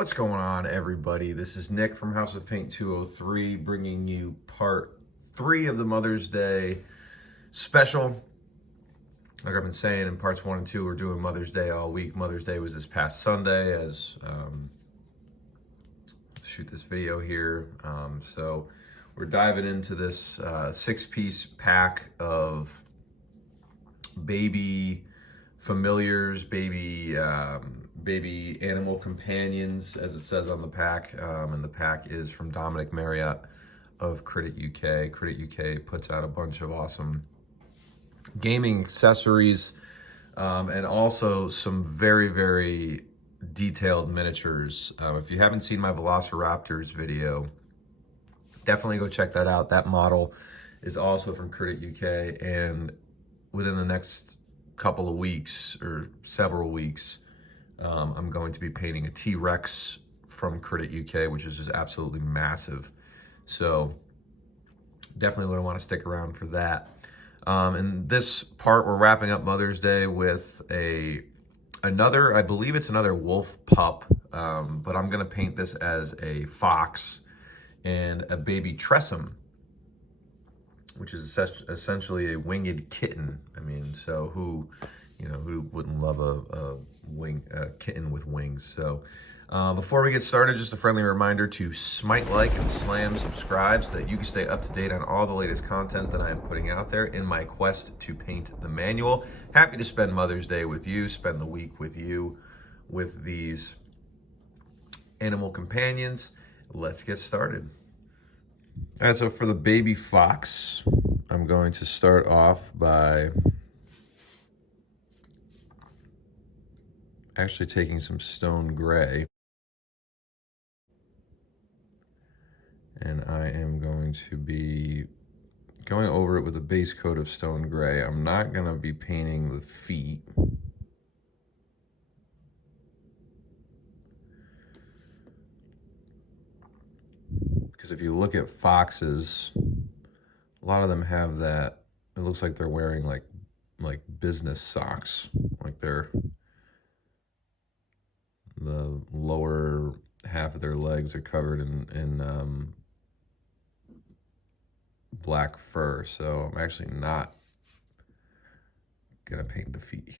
What's going on, everybody? This is Nick from House of Paint 203 bringing you part 3 of the Mother's Day special. Like I've been saying, in parts 1 and 2, we're doing Mother's Day all week. Mother's Day was this past Sunday as shoot this video here. So we're diving into this 6-piece pack of baby familiars, baby animal companions, as it says on the pack. And the pack is from Dominic Marriott of Critic UK. Critic UK puts out a bunch of awesome gaming accessories, and also some very, very detailed miniatures. If you haven't seen my Velociraptors video, definitely go check that out. That model is also from Critic UK, and within the next couple of weeks or several weeks, I'm going to be painting a T-Rex from Critic UK, which is just absolutely massive. So definitely going to want to stick around for that. In this part, we're wrapping up Mother's Day with another, I believe it's another wolf pup, but I'm going to paint this as a fox and a baby Tressym, which is essentially a winged kitten. I mean, so who wouldn't love a kitten with wings? So before we get started, just a friendly reminder to smite like and slam subscribe so that you can stay up to date on all the latest content that I am putting out there in my quest to paint the manual. Happy to spend Mother's Day with you, spend the week with you with these animal companions. Let's get started. All right, so for the baby fox, I'm going to start off by actually taking some stone gray, and I am going to be going over it with a base coat of stone gray. I'm not going to be painting the feet. Because if you look at foxes, a lot of them have that, it looks like they're wearing like business socks, like the lower half of their legs are covered in black fur. So I'm actually not gonna paint the feet.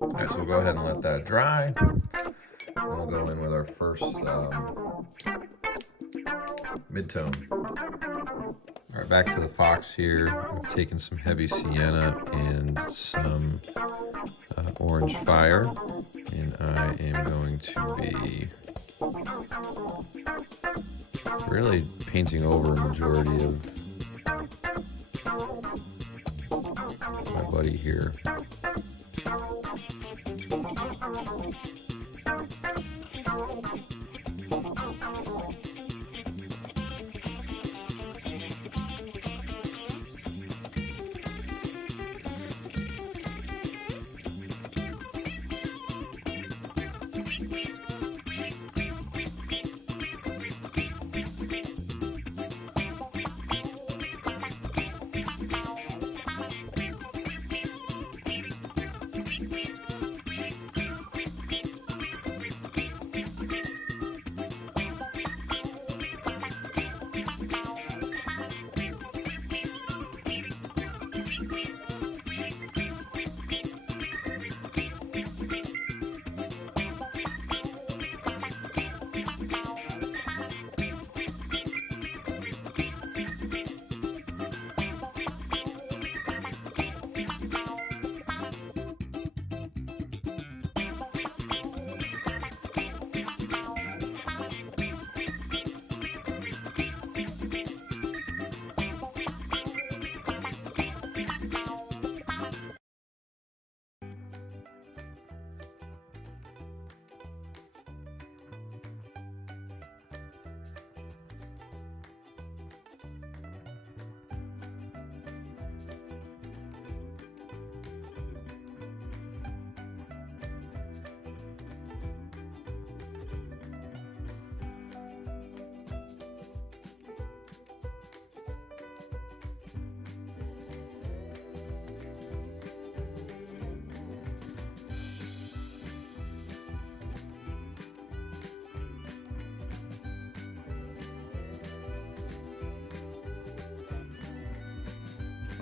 All right, so we'll go ahead and let that dry. And we'll go in with our first mid-tone. All right, back to the fox here. I've taken some heavy sienna and some orange fire, and I am going to be really painting over a majority of my buddy here.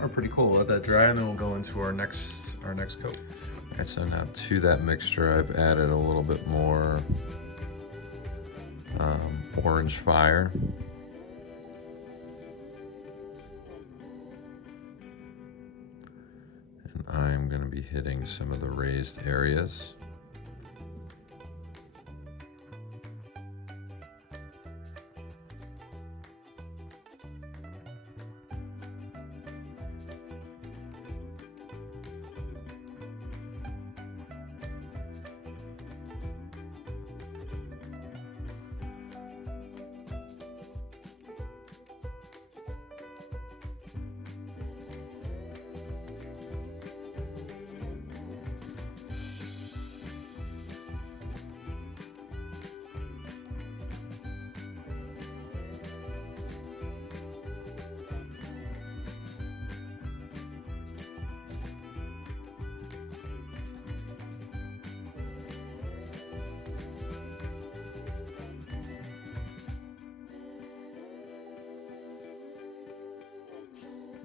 Are pretty cool. Let that dry, and then we'll go into our next coat. All right, so now to that mixture, I've added a little bit more orange fire. And I'm going to be hitting some of the raised areas.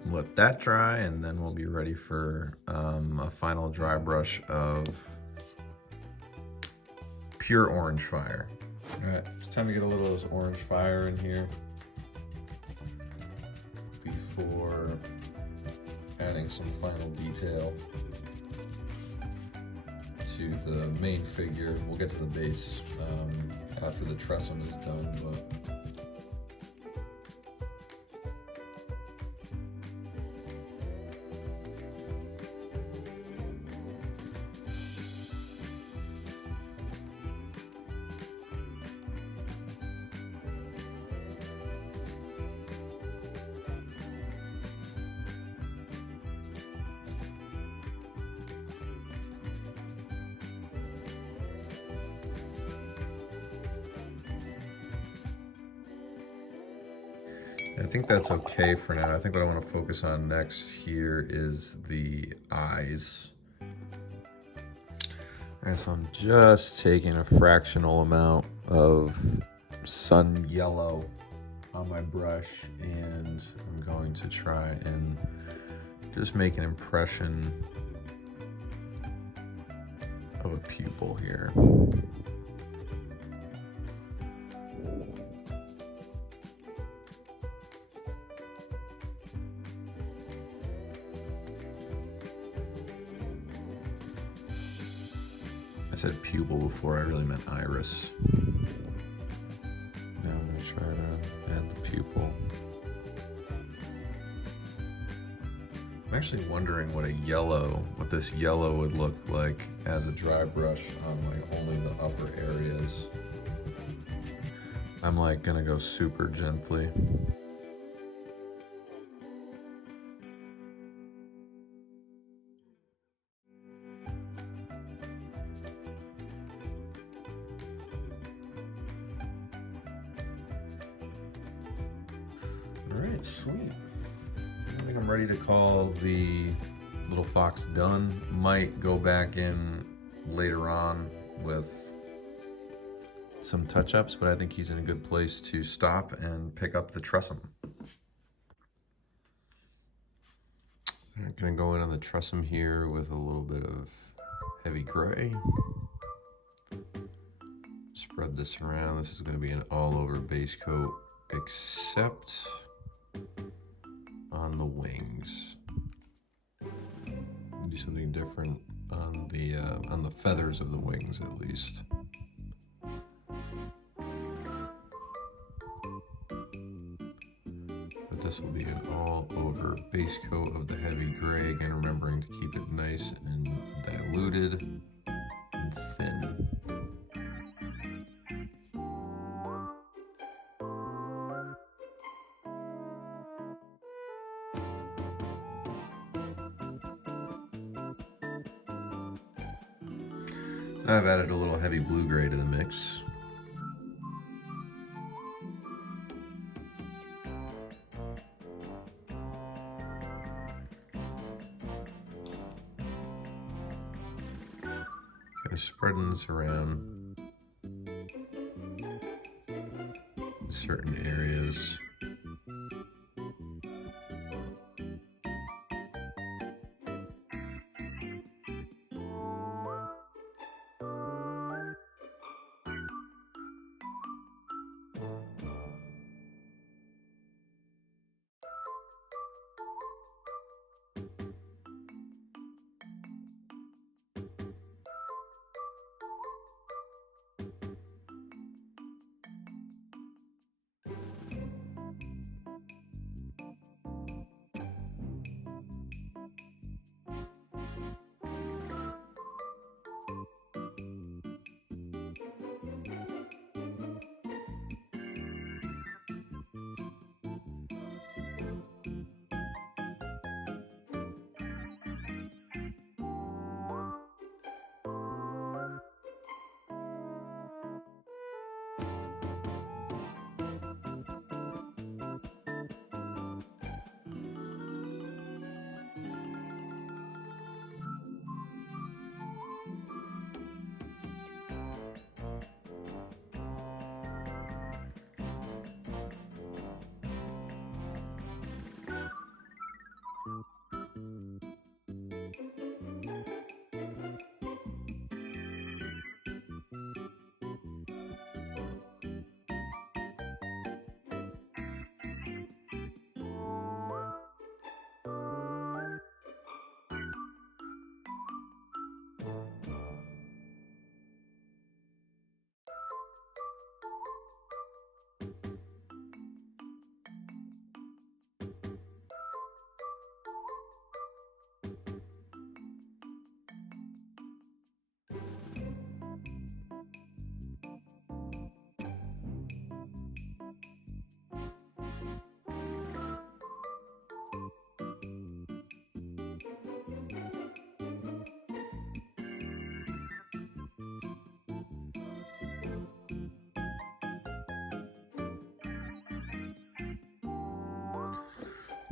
Let that dry, and then we'll be ready for a final dry brush of pure orange fire. All right, it's time to get a little of this orange fire in here before adding some final detail to the main figure. We'll get to the base after the Tressym is done, but I think that's okay for now. I think what I want to focus on next here is the eyes. All right, so I'm just taking a fractional amount of sun yellow on my brush, and I'm going to try and just make an impression of a pupil here. I said pupil before, I really meant iris. Now I'm going to try to add the pupil. I'm actually wondering what this yellow would look like as a dry brush on like only the upper areas. I'm like gonna go super gently. All right, sweet. I think I'm ready to call the little fox done. Might go back in later on with some touch-ups, but I think he's in a good place to stop and pick up the Tressym. I'm gonna go in on the Tressym here with a little bit of heavy gray. Spread this around. This is gonna be an all-over base coat, except on the wings. Do something different on the feathers of the wings, at least. But this will be an all-over base coat of the heavy gray. Again, remembering to keep it nice and diluted and thin. I've added a little heavy blue-gray to the mix. Kind of spreading this around certain areas.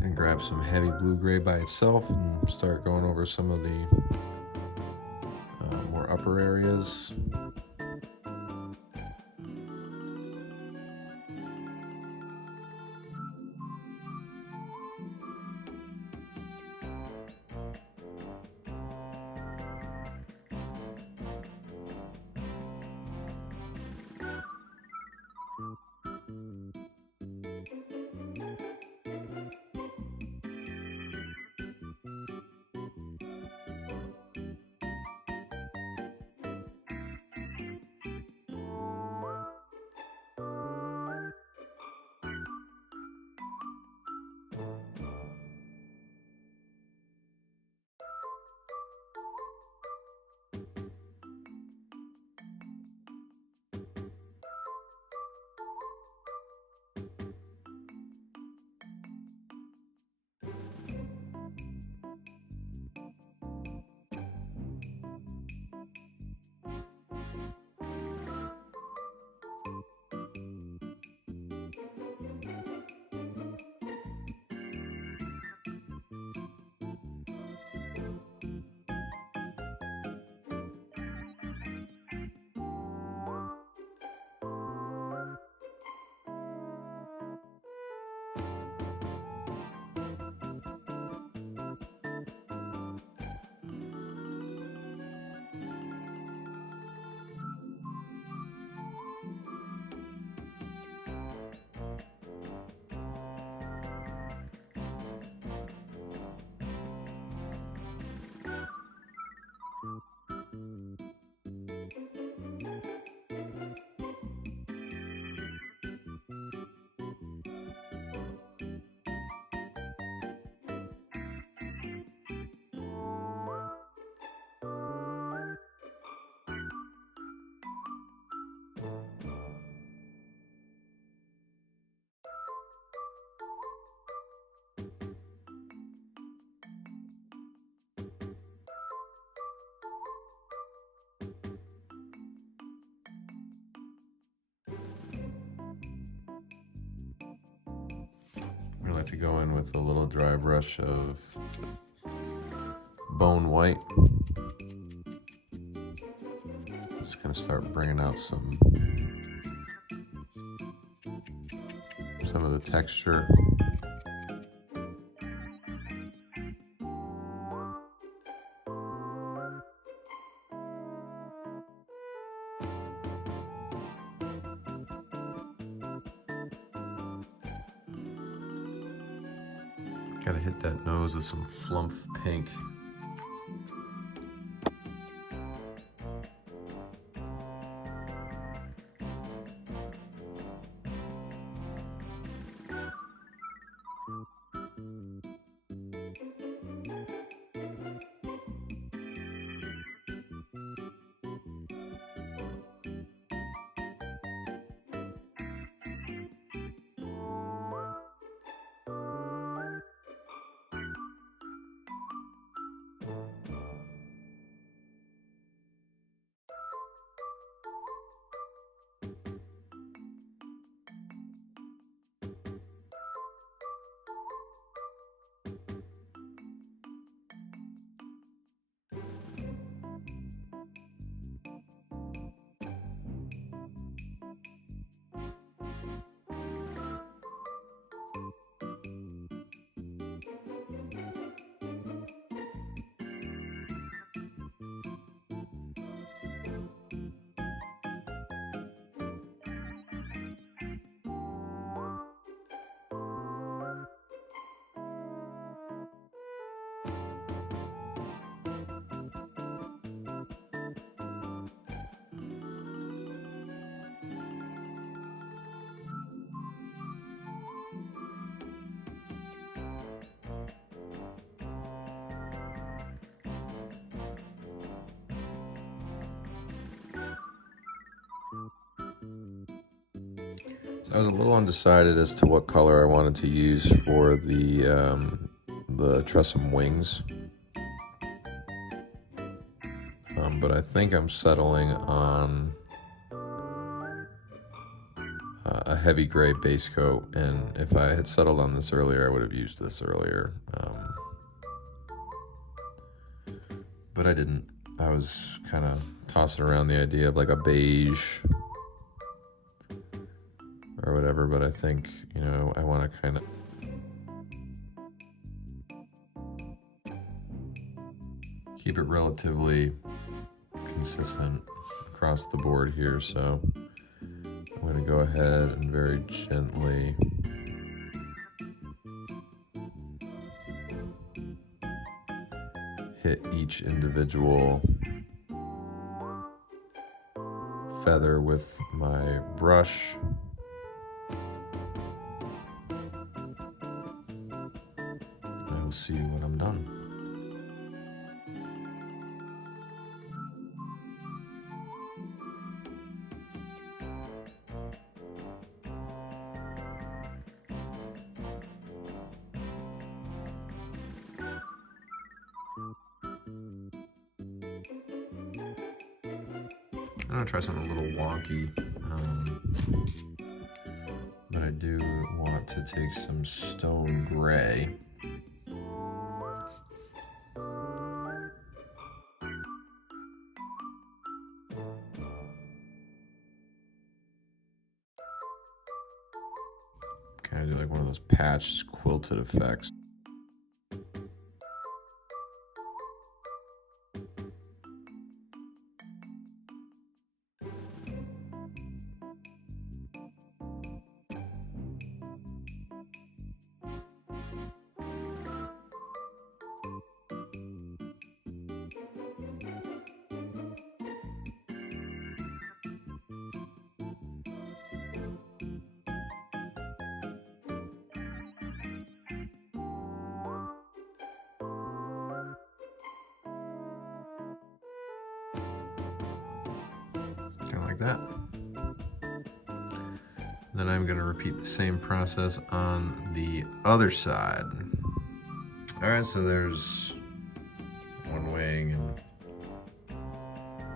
And grab some heavy blue-gray by itself and start going over some of the more upper areas. like to go in with a little dry brush of bone white. Just gonna start bringing out some of the texture. Gotta hit that nose with some flump pink. So I was a little undecided as to what color I wanted to use for the Tressym wings, but I think I'm settling on a heavy gray base coat, and if I had settled on this earlier, I would have used this earlier, but I didn't. I was kind of tossing around the idea of like a beige or whatever, but I think, you know, I want to kind of keep it relatively consistent across the board here, so I'm going to go ahead and very gently hit each individual feather with my brush. I will see when I'm done. I'm gonna try something a little wonky, but I do want to take some stone gray. Kind of do like one of those patched quilted effects. Kind of like that. Then I'm going to repeat the same process on the other side. All right, so there's one wing and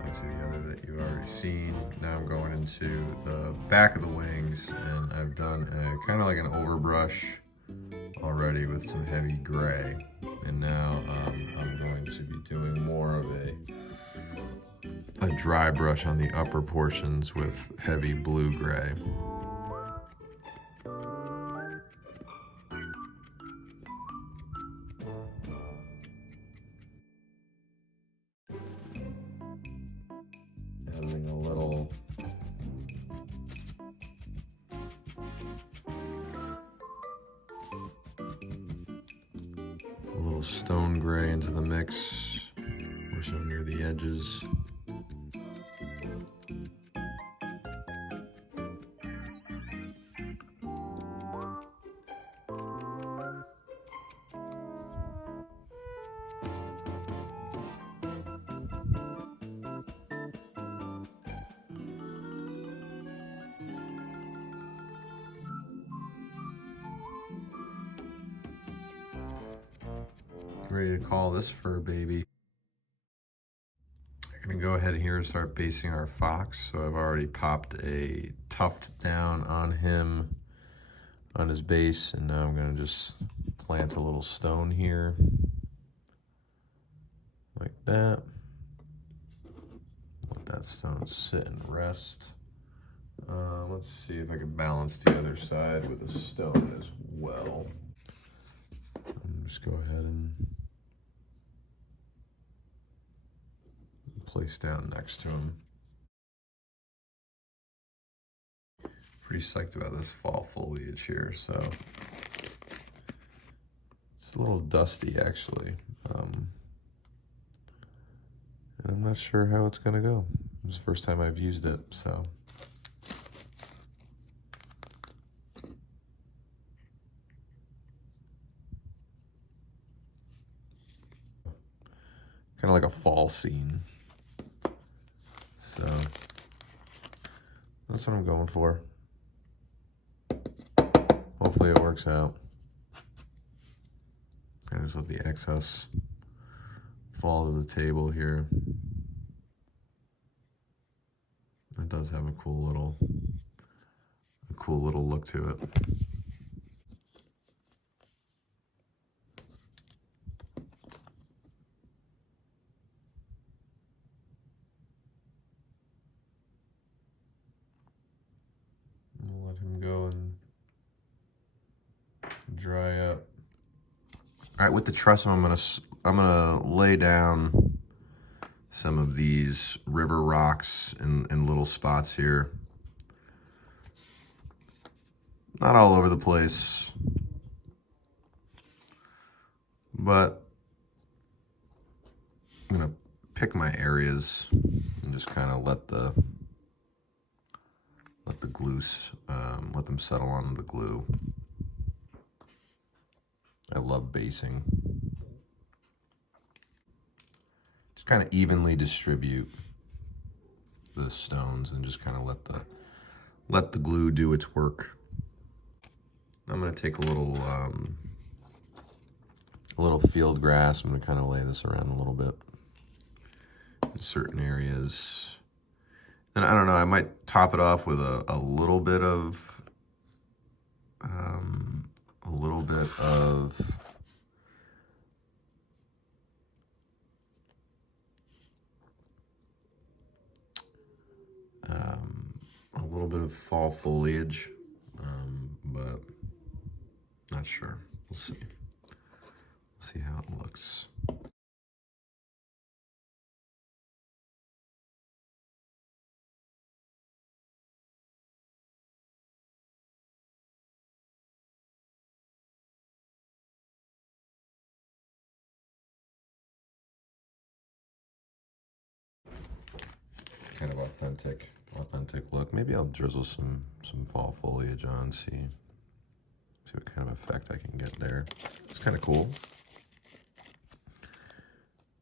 obviously the other that you've already seen. Now I'm going into the back of the wings, and I've done a kind of like an overbrush already with some heavy gray, and now I'm going to be doing more of a dry brush on the upper portions with heavy blue-gray. Adding a little stone gray into the mix, or so near the edges. Ready to call this fur baby. I'm gonna go ahead here and start basing our fox. So I've already popped a tuft down on him, on his base, and now I'm gonna just plant a little stone here, like that. Let that stone sit and rest. Let's see if I can balance the other side with a stone as well. Just go ahead and place down next to him. Pretty psyched about this fall foliage here, so it's a little dusty actually, and I'm not sure how it's gonna go. It's the first time I've used it, so kind of like a fall scene. So that's what I'm going for. Hopefully it works out. I just let the excess fall to the table here. It does have a cool little look to it. I'll let him go and dry up. All right, with the Tressym, I'm gonna lay down some of these river rocks in little spots here. Not all over the place, but I'm gonna pick my areas and just kind of let the glue, let them settle on the glue. I love basing. Just kind of evenly distribute the stones and just kind of let the glue do its work. I'm gonna take a little field grass. I'm gonna kind of lay this around a little bit in certain areas. And I don't know, I might top it off with a little bit of fall foliage, but not sure. We'll see. We'll see how it looks. Kind of authentic look. Maybe I'll drizzle some fall foliage on, see what kind of effect I can get there. It's kind of cool.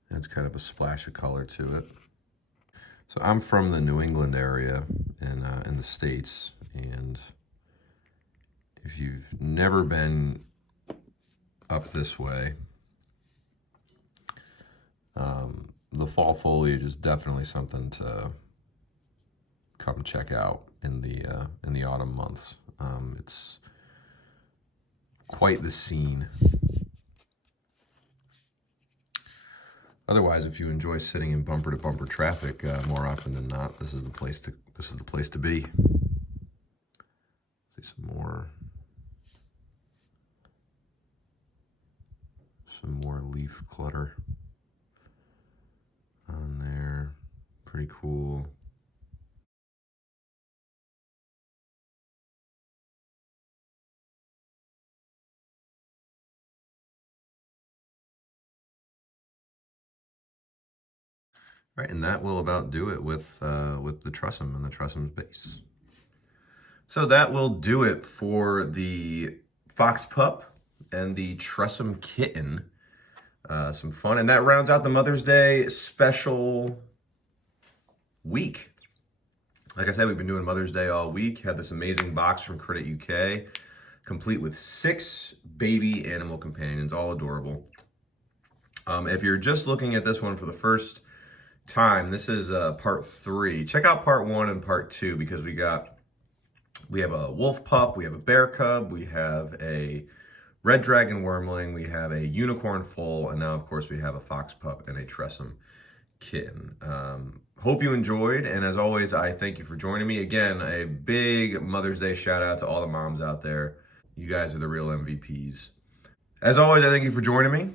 And it's kind of a splash of color to it. So I'm from the New England area in the States, and if you've never been up this way, the fall foliage is definitely something to come check out in the autumn months. It's quite the scene. Otherwise, if you enjoy sitting in bumper-to-bumper traffic more often than not, this is the place to be. See some more leaf clutter on there. Pretty cool. Right, and that will about do it with the Tressym and the Tressym's base. So that will do it for the Fox Pup and the Tressym Kitten. Some fun, and that rounds out the Mother's Day special week. Like I said, we've been doing Mother's Day all week. Had this amazing box from Critic UK, complete with 6 baby animal companions, all adorable. If you're just looking at this one for the first time, this is part 3. Check out part 1 and part 2 because we have a wolf pup, we have a bear cub, we have a red dragon wormling, we have a unicorn foal, and now of course we have a fox pup and a Tressym kitten. Hope you enjoyed, and as always, I thank you for joining me. Again, a big Mother's Day shout out to all the moms out there. You guys are the real MVPs. As always, I thank you for joining me.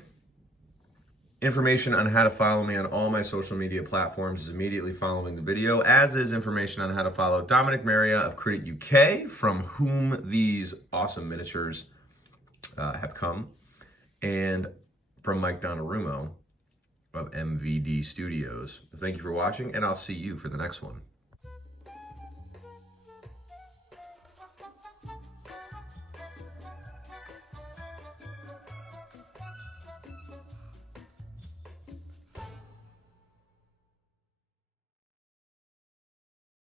Information on how to follow me on all my social media platforms is immediately following the video, as is information on how to follow Dominic Maria of Critic UK, from whom these awesome miniatures have come, and from Mike Donnarummo of MVD Studios. Thank you for watching, and I'll see you for the next one.